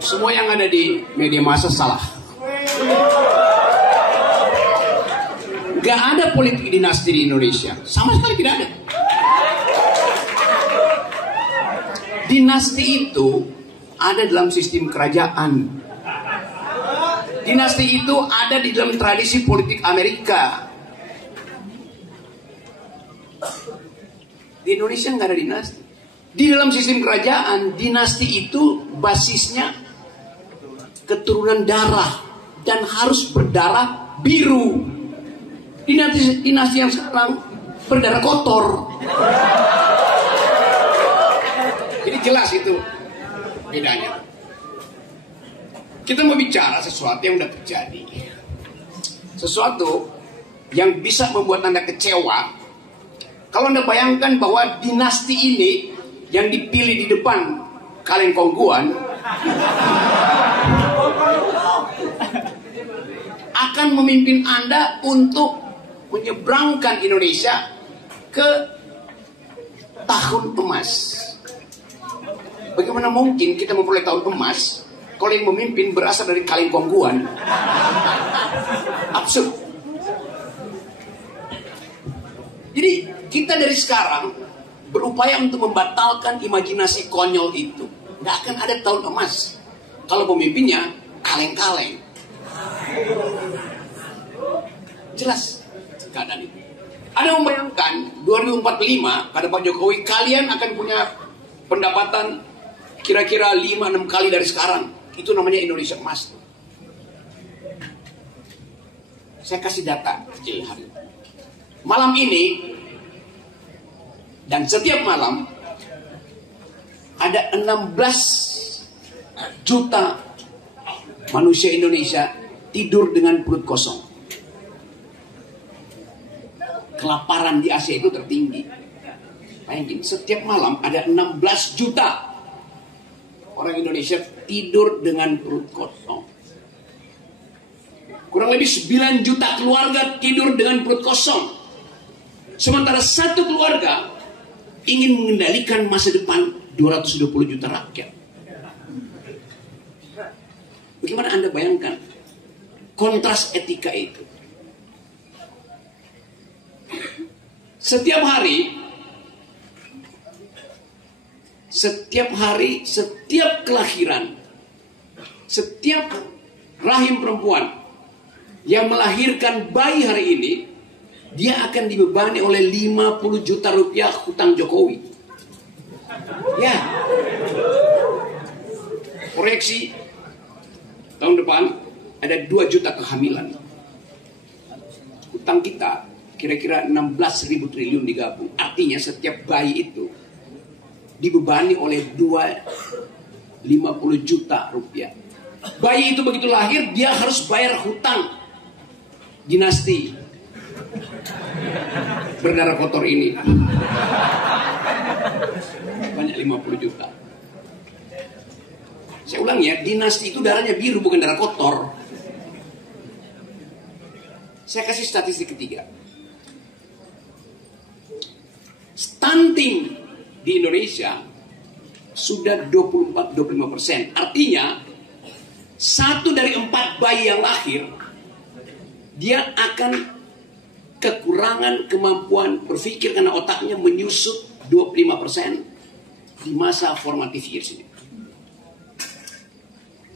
Semua yang ada di media massa salah. Gak ada politik dinasti di Indonesia, sama sekali tidak ada. Dinasti itu ada dalam sistem kerajaan. Dinasti itu ada di dalam tradisi politik Amerika. Di Indonesia nggak ada dinasti. Di dalam sistem kerajaan, dinasti itu basisnya keturunan darah dan harus berdarah biru. Dinasti yang sekarang berdarah kotor. Jadi jelas itu bedanya. Kita mau bicara sesuatu yang sudah terjadi, sesuatu yang bisa membuat Anda kecewa. Kalau Anda bayangkan bahwa dinasti ini yang dipilih di depan Kaleng Kongguan akan memimpin Anda untuk menyeberangkan Indonesia ke tahun emas. Bagaimana mungkin kita memperoleh tahun emas kalau yang memimpin berasal dari Kaleng Kongguan? Absurd. Jadi kita dari sekarang berupaya untuk membatalkan imajinasi konyol itu. Nggak akan ada tahun emas kalau pemimpinnya kaleng-kaleng. Jelas keadaan itu. Ada membayangkan 2045 kata Pak Jokowi, kalian akan punya pendapatan kira-kira 5-6 kali dari sekarang. Itu namanya Indonesia emas. Saya kasih data kecil hari ini. Malam ini dan setiap malam ada 16 juta manusia Indonesia tidur dengan perut kosong. Kelaparan di Asia itu tertinggi. Bayangin, setiap malam ada 16 juta orang Indonesia tidur dengan perut kosong. Kurang lebih 9 juta keluarga tidur dengan perut kosong. Sementara satu keluarga ingin mengendalikan masa depan 220 juta rakyat. Bagaimana Anda bayangkan kontras etika itu? Setiap hari, setiap kelahiran, setiap rahim perempuan yang melahirkan bayi hari ini, dia akan dibebani oleh 50 juta rupiah hutang Jokowi. Ya. Proyeksi tahun depan ada 2 juta kehamilan. Hutang kita kira-kira 16.000 triliun digabung. Artinya setiap bayi itu dibebani oleh 50 juta rupiah. Bayi itu begitu lahir, dia harus bayar hutang dinasti berdarah kotor ini. Banyak 50 juta. Saya ulang ya, dinasti itu darahnya biru bukan darah kotor. Saya kasih statistik ketiga. Stunting di Indonesia sudah 24-25%. Artinya 1 dari 4 bayi yang lahir dia akan kekurangan kemampuan berpikir karena otaknya menyusut 25% di masa formative years ini.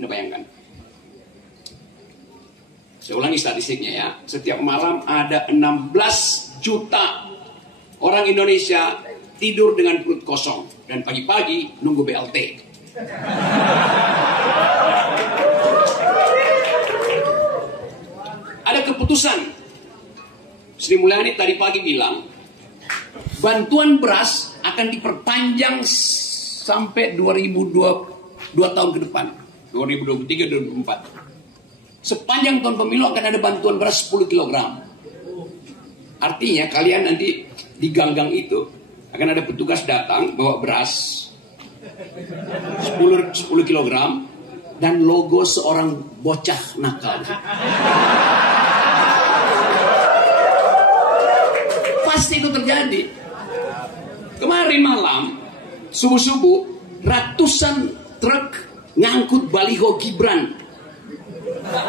Anda bayangkan. Saya ulangi statistiknya ya. Setiap malam ada 16 juta orang Indonesia tidur dengan perut kosong dan pagi-pagi nunggu BLT. Ada keputusan. Sri Mulyani tadi pagi bilang bantuan beras akan diperpanjang sampai 2022 tahun ke depan, 2023-2024. Sepanjang tahun pemilu akan ada bantuan beras 10 kg. Artinya kalian nanti di gang-gang itu akan ada petugas datang bawa beras 10 kg dan logo seorang bocah nakal. Pasti itu terjadi. Kemarin malam subuh-subuh ratusan truk ngangkut baliho Gibran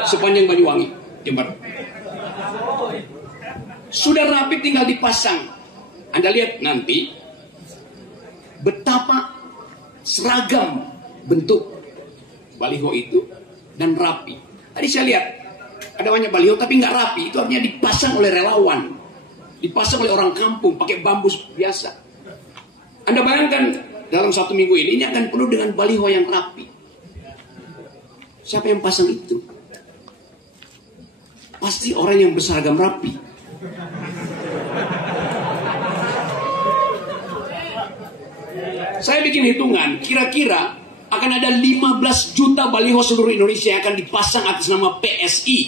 sepanjang Banyuwangi, Jember. Sudah rapi, tinggal dipasang. Anda lihat nanti betapa seragam bentuk baliho itu dan rapi. Tadi saya lihat ada banyak baliho tapi nggak rapi. Itu artinya dipasang oleh relawan, dipasang oleh orang kampung pakai bambu biasa. Anda bayangkan dalam 1 minggu ini akan penuh dengan baliho yang rapi. Siapa yang pasang itu? Pasti orang yang berseragam rapi. Saya bikin hitungan, kira-kira akan ada 15 juta baliho seluruh Indonesia yang akan dipasang atas nama PSI.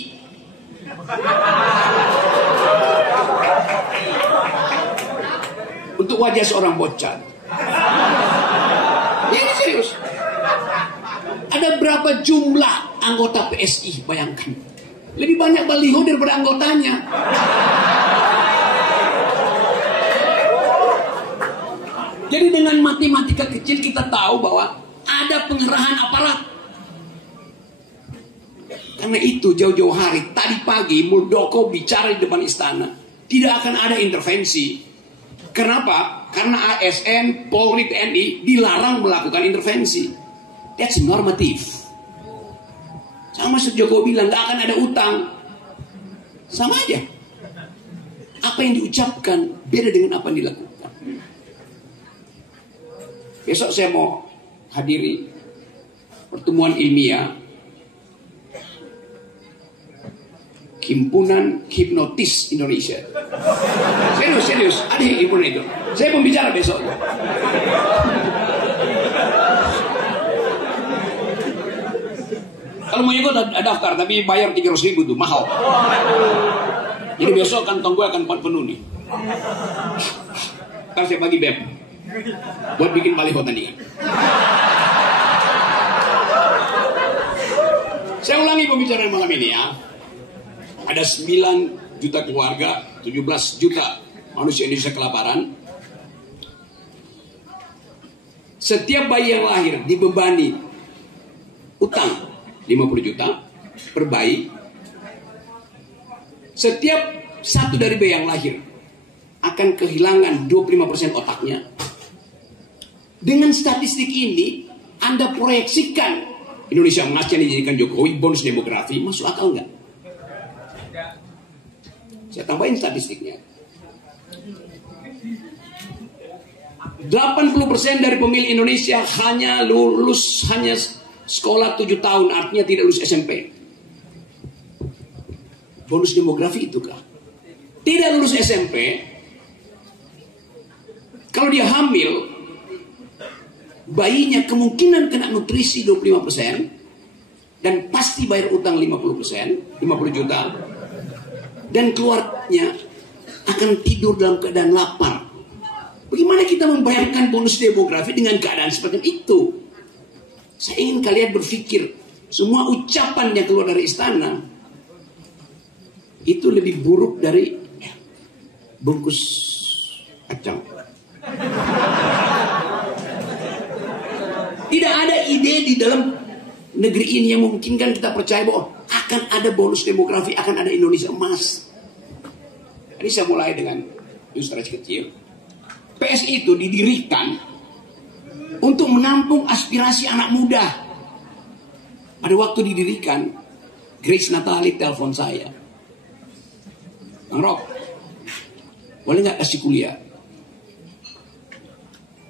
Untuk wajah seorang bocah. Ini serius. Ada berapa jumlah anggota PSI? Bayangkan. Lebih banyak baliho daripada anggotanya. Jadi dengan matematika kecil kita tahu bahwa ada pengerahan aparat. Karena itu jauh-jauh hari, tadi pagi Muldoko bicara di depan istana, tidak akan ada intervensi. Kenapa? Karena ASN, Polri, TNI dilarang melakukan intervensi. That's normative. Sama Mas Jokowi bilang, gak akan ada utang. Sama aja. Apa yang diucapkan beda dengan apa yang dilakukan. Besok saya mau hadiri pertemuan ilmiah Himpunan Hipnotis Indonesia. Serius, ada himpunan itu. Saya pembicara besok. Kalau mau ikut daftar, tapi bayar 300.000 tuh, mahal. Jadi besok kantong gue akan penuh nih. Ntar saya bagi BEM buat bikin baliho tadi. Saya ulangi pembicaraan malam ini ya. Ada 9 juta keluarga, 17 juta manusia Indonesia kelaparan. Setiap bayi yang lahir dibebani utang 50 juta per bayi. Setiap satu dari bayi yang lahir akan kehilangan 25% otaknya. Dengan statistik ini, Anda proyeksikan Indonesia emas yang dijadikan Jokowi bonus demografi, masuk akal nggak? Saya tambahin statistiknya. 80% dari pemilih Indonesia hanya sekolah 7 tahun, artinya tidak lulus SMP. Bonus demografi itu kah? Tidak lulus SMP, kalau dia hamil, bayinya kemungkinan kena nutrisi 25% dan pasti bayar utang 50%, 50 juta, dan keluarganya akan tidur dalam keadaan lapar. Bagaimana kita membayangkan bonus demografi dengan keadaan seperti itu? Saya ingin kalian berpikir, semua ucapan yang keluar dari istana itu lebih buruk dari bungkus kacang. Tidak ada ide di dalam negeri ini yang memungkinkan kita percaya bahwa akan ada bonus demografi, akan ada Indonesia emas. Ini saya mulai dengan ilustrasi kecil. PSI itu didirikan untuk menampung aspirasi anak muda. Pada waktu didirikan, Grace Natali telepon saya. Bang Rob, boleh nggak kasih kuliah?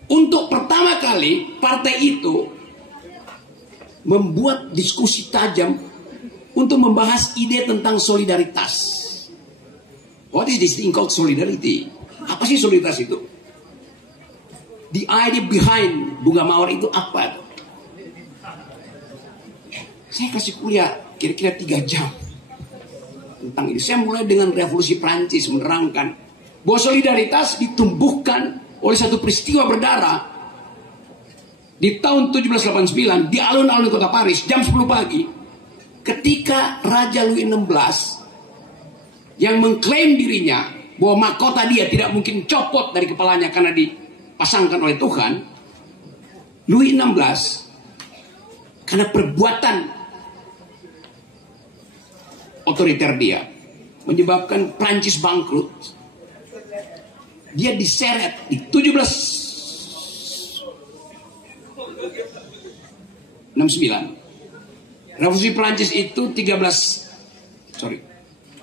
Untuk pertama kali partai itu membuat diskusi tajam untuk membahas ide tentang solidaritas. What is this thing called solidarity? Apa sih solidaritas itu? The idea behind Bunga Mawar itu apa? Saya kasih kuliah kira-kira 3 jam tentang ini. Saya mulai dengan revolusi Prancis menerangkan bahwa solidaritas ditumbuhkan oleh satu peristiwa berdarah di tahun 1789 di alun-alun kota Paris jam 10 pagi, ketika Raja Louis XVI yang mengklaim dirinya bahwa mahkota dia tidak mungkin copot dari kepalanya karena dipasangkan oleh Tuhan, Louis XVI Karena perbuatan otoriter dia menyebabkan Prancis bangkrut. Dia diseret di 1769. Revolusi Prancis itu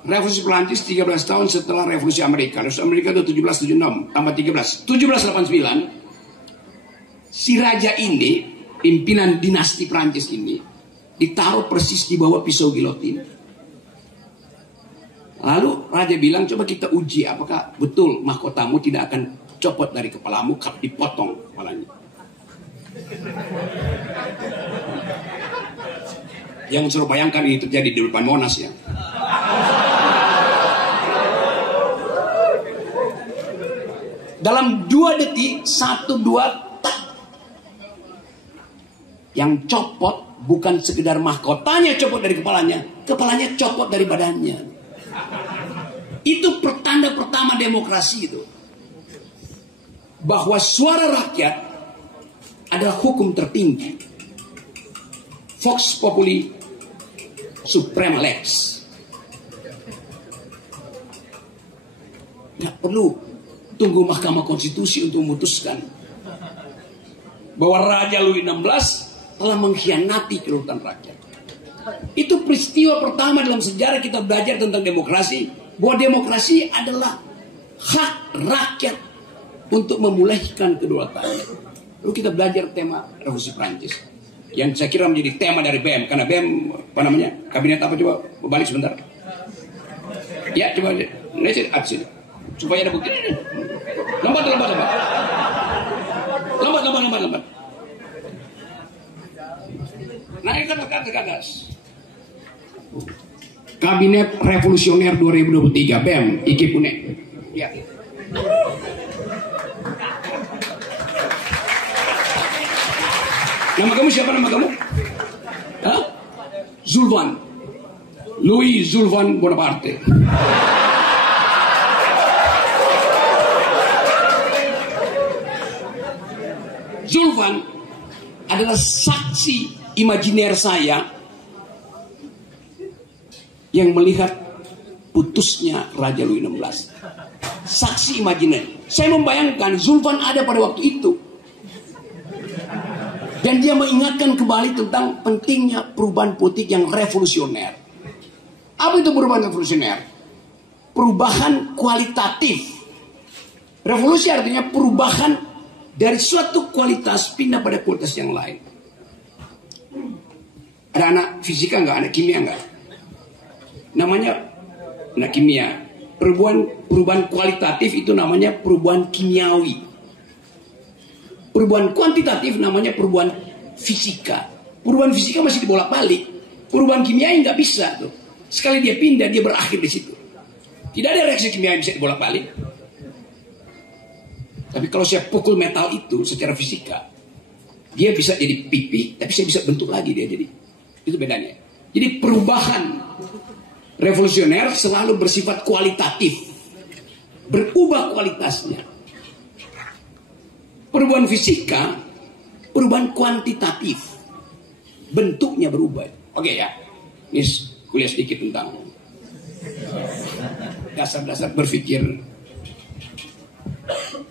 Revolusi Prancis 13 tahun setelah Revolusi Amerika. Revolusi Amerika itu 1776 tambah 13, 1789. Si raja ini, pimpinan dinasti Prancis ini, ditaruh persis di bawah pisau gilotin. Lalu raja bilang, coba kita uji apakah betul mahkotamu tidak akan copot dari kepalamu, dipotong kepalanya. Yang suruh bayangkan ini terjadi di depan Monas ya. Dalam 2 detik, 1-2 tak. Yang copot bukan sekedar mahkotanya copot dari kepalanya copot dari badannya. Itu pertanda pertama demokrasi itu. Bahwa suara rakyat adalah hukum tertinggi. Vox populi suprema lex. Nggak perlu tunggu Mahkamah Konstitusi untuk memutuskan bahwa Raja Louis XVI telah mengkhianati kedaulatan rakyat. Itu peristiwa pertama dalam sejarah kita belajar tentang demokrasi, bahwa demokrasi adalah hak rakyat untuk memulihkan kedaulatannya. Lalu kita belajar tema Revolusi Prancis yang saya kira menjadi tema dari BEM, karena BEM kabinet apa, coba balik sebentar ya, coba lihat absen supaya ada bukti. Lambat. Naikkan ke atas. Kabinet Revolusioner 2023 BEM Iki Pune. Ya. Nama kamu siapa nama kamu? Hah? Zulvan. Louis Zulvan Bonaparte. Zulvan adalah saksi imajiner saya yang melihat putusnya Raja Louis XVI. Saksi imajiner. Saya membayangkan Zulvan ada pada waktu itu. Dan dia mengingatkan kembali tentang pentingnya perubahan politik yang revolusioner. Apa itu perubahan revolusioner? Perubahan kualitatif. Revolusi artinya perubahan dari suatu kualitas pindah pada kualitas yang lain. Ada anak fisika enggak? Anak kimia enggak? Namanya anak kimia. Perubahan kualitatif itu namanya perubahan kimiawi. Perubahan kuantitatif namanya perubahan fisika. Perubahan fisika masih dibolak-balik. Perubahan kimiawi nggak bisa tuh. Sekali dia pindah, dia berakhir di situ. Tidak ada reaksi kimia yang bisa dibolak-balik. Tapi kalau saya pukul metal itu secara fisika, dia bisa jadi pipi, tapi saya bisa bentuk lagi dia jadi. Itu bedanya. Jadi perubahan revolusioner selalu bersifat kualitatif, berubah kualitasnya. Perubahan fisika, perubahan kuantitatif, bentuknya berubah. Oke ya, ini kuliah sedikit tentang dasar-dasar berpikir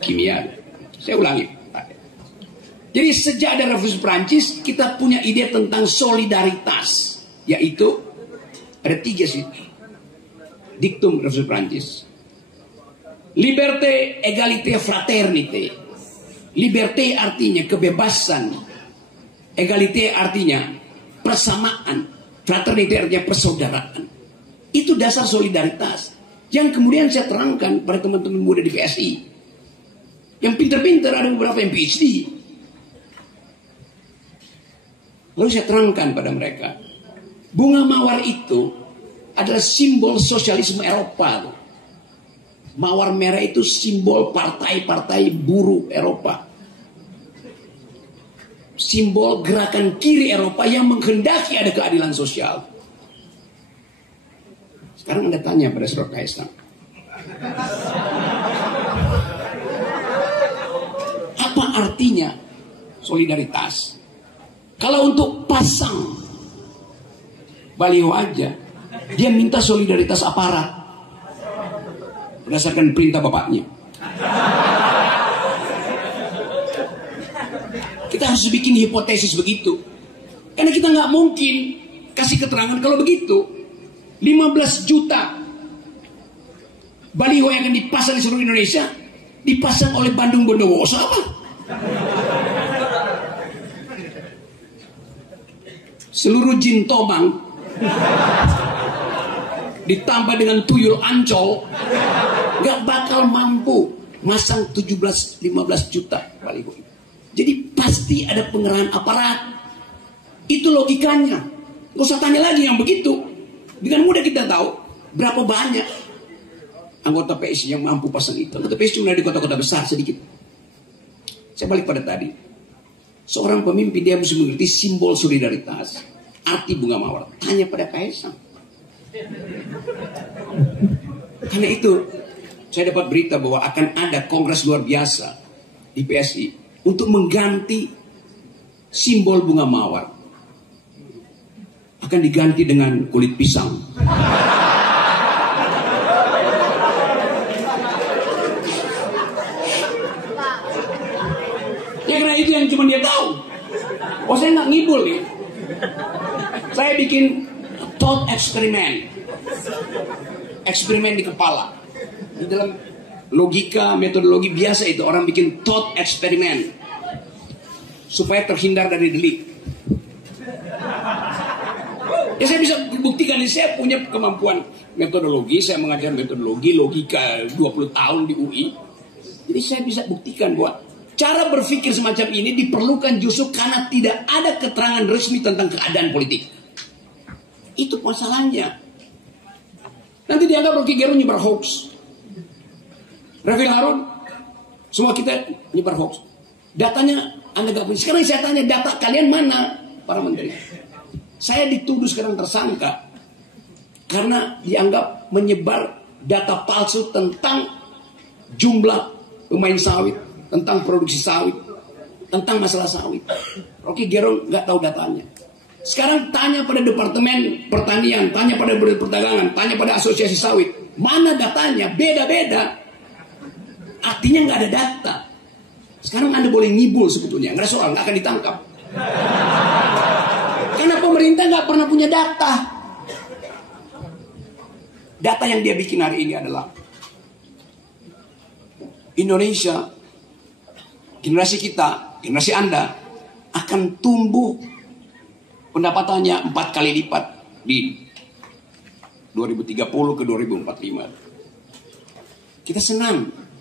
kimia. Saya ulangi. Jadi sejak ada Revolusi Prancis, kita punya ide tentang solidaritas, yaitu ada 3 sih diktum Revolusi Prancis. Liberté, égalité, fraternité. Liberté artinya kebebasan, égalité artinya persamaan, fraternité artinya persaudaraan. Itu dasar solidaritas yang kemudian saya terangkan pada teman-teman muda di PSI. Yang pintar-pintar ada beberapa yang PhD. Lalu saya terangkan pada mereka, bunga mawar itu adalah simbol sosialisme Eropa. Mawar merah itu simbol partai-partai buruh Eropa. Simbol gerakan kiri Eropa yang menghendaki ada keadilan sosial. Sekarang Anda tanya pada Saudara Kaisang, apa artinya solidaritas? Kalau untuk pasang baliho aja, dia minta solidaritas aparat berdasarkan perintah bapaknya. Kita harus bikin hipotesis begitu, karena kita nggak mungkin kasih keterangan kalau begitu. 15 juta baliho yang akan dipasang di seluruh Indonesia dipasang oleh Bandung Bondowoso apa? Seluruh jin Tomang ditambah dengan tuyul Ancol nggak bakal mampu masang 17-15 juta baliho. Jadi pasti ada pengerahan aparat. Itu logikanya. Gak usah tanya lagi yang begitu. Dengan mudah kita tahu berapa banyak anggota PSI yang mampu pasang itu. Anggota PSI cuma di kota-kota besar sedikit. Saya balik pada tadi. Seorang pemimpin dia mesti mengerti simbol solidaritas, arti bunga mawar. Tanya pada Kaisang. Karena itu saya dapat berita bahwa akan ada kongres luar biasa di PSI untuk mengganti simbol bunga mawar. Akan diganti dengan kulit pisang. Ya karena itu yang cuma dia tahu. Oh saya nggak ngibul nih. Saya bikin thought eksperimen. Eksperimen di kepala. Di dalam logika, metodologi biasa itu orang bikin thought eksperimen supaya terhindar dari delik. Ya saya bisa buktikan, saya punya kemampuan metodologi, saya mengajar metodologi, logika 20 tahun di UI. Jadi saya bisa buktikan bahwa cara berpikir semacam ini diperlukan justru karena tidak ada keterangan resmi tentang keadaan politik. Itu masalahnya. Nanti dianggap Rocky Gerung nyebar hoax. Rafael Harun, semua kita nyebar hoax. Datanya Anda gak punya. Sekarang saya tanya, data kalian mana para menteri? Saya dituduh sekarang tersangka karena dianggap menyebar data palsu tentang jumlah pemain sawit, tentang produksi sawit, tentang masalah sawit. Rocky Gerung nggak tahu datanya. Sekarang tanya pada Departemen Pertanian, tanya pada Perdagangan, tanya pada Asosiasi Sawit, mana datanya? Beda-beda. Artinya nggak ada data. Sekarang Anda boleh ngibul sebetulnya, nggak ada soal, nggak akan ditangkap. Karena pemerintah nggak pernah punya data. Data yang dia bikin hari ini adalah Indonesia, generasi kita, generasi Anda akan tumbuh pendapatannya 4 kali lipat di 2030 ke 2045. Kita senang.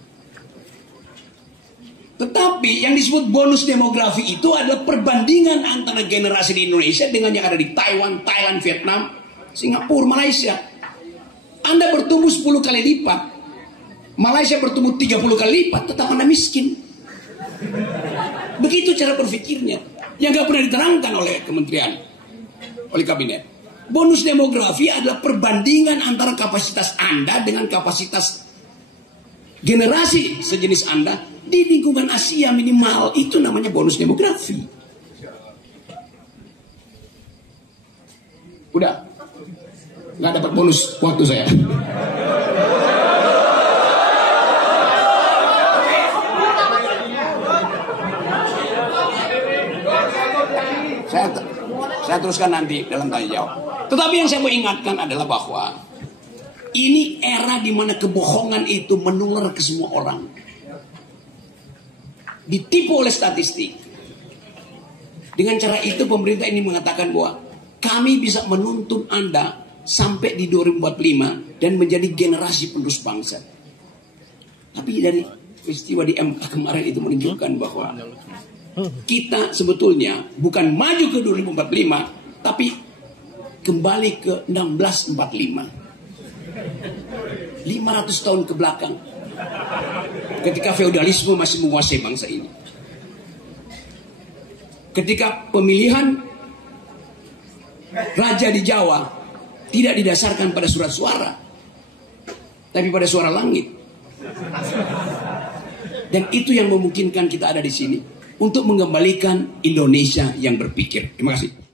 Tetapi yang disebut bonus demografi itu adalah perbandingan antara generasi di Indonesia dengan yang ada di Taiwan, Thailand, Vietnam, Singapura, Malaysia. Anda bertumbuh 10 kali lipat, Malaysia bertumbuh 30 kali lipat, tetap Anda miskin. Begitu cara berpikirnya, yang gak pernah diterangkan oleh kementerian, oleh kabinet. Bonus demografi adalah perbandingan antara kapasitas Anda dengan kapasitas generasi sejenis Anda di lingkungan Asia minimal. Itu namanya bonus demografi. Udah nggak dapat bonus waktu saya. Saya teruskan nanti dalam tanya jawab. Tetapi yang saya mau ingatkan adalah bahwa ini era di mana kebohongan itu menular ke semua orang. Ditipu oleh statistik. Dengan cara itu pemerintah ini mengatakan bahwa kami bisa menuntun Anda sampai di 2045 dan menjadi generasi penerus bangsa. Tapi dari peristiwa di MK kemarin itu menunjukkan bahwa kita sebetulnya bukan maju ke 2045, tapi kembali ke 1645. 500 tahun ke belakang. Ketika feodalisme masih menguasai bangsa ini. Ketika pemilihan raja di Jawa tidak didasarkan pada surat suara, tapi pada suara langit. Dan itu yang memungkinkan kita ada di sini. untuk mengembalikan Indonesia yang berpikir. Terima kasih.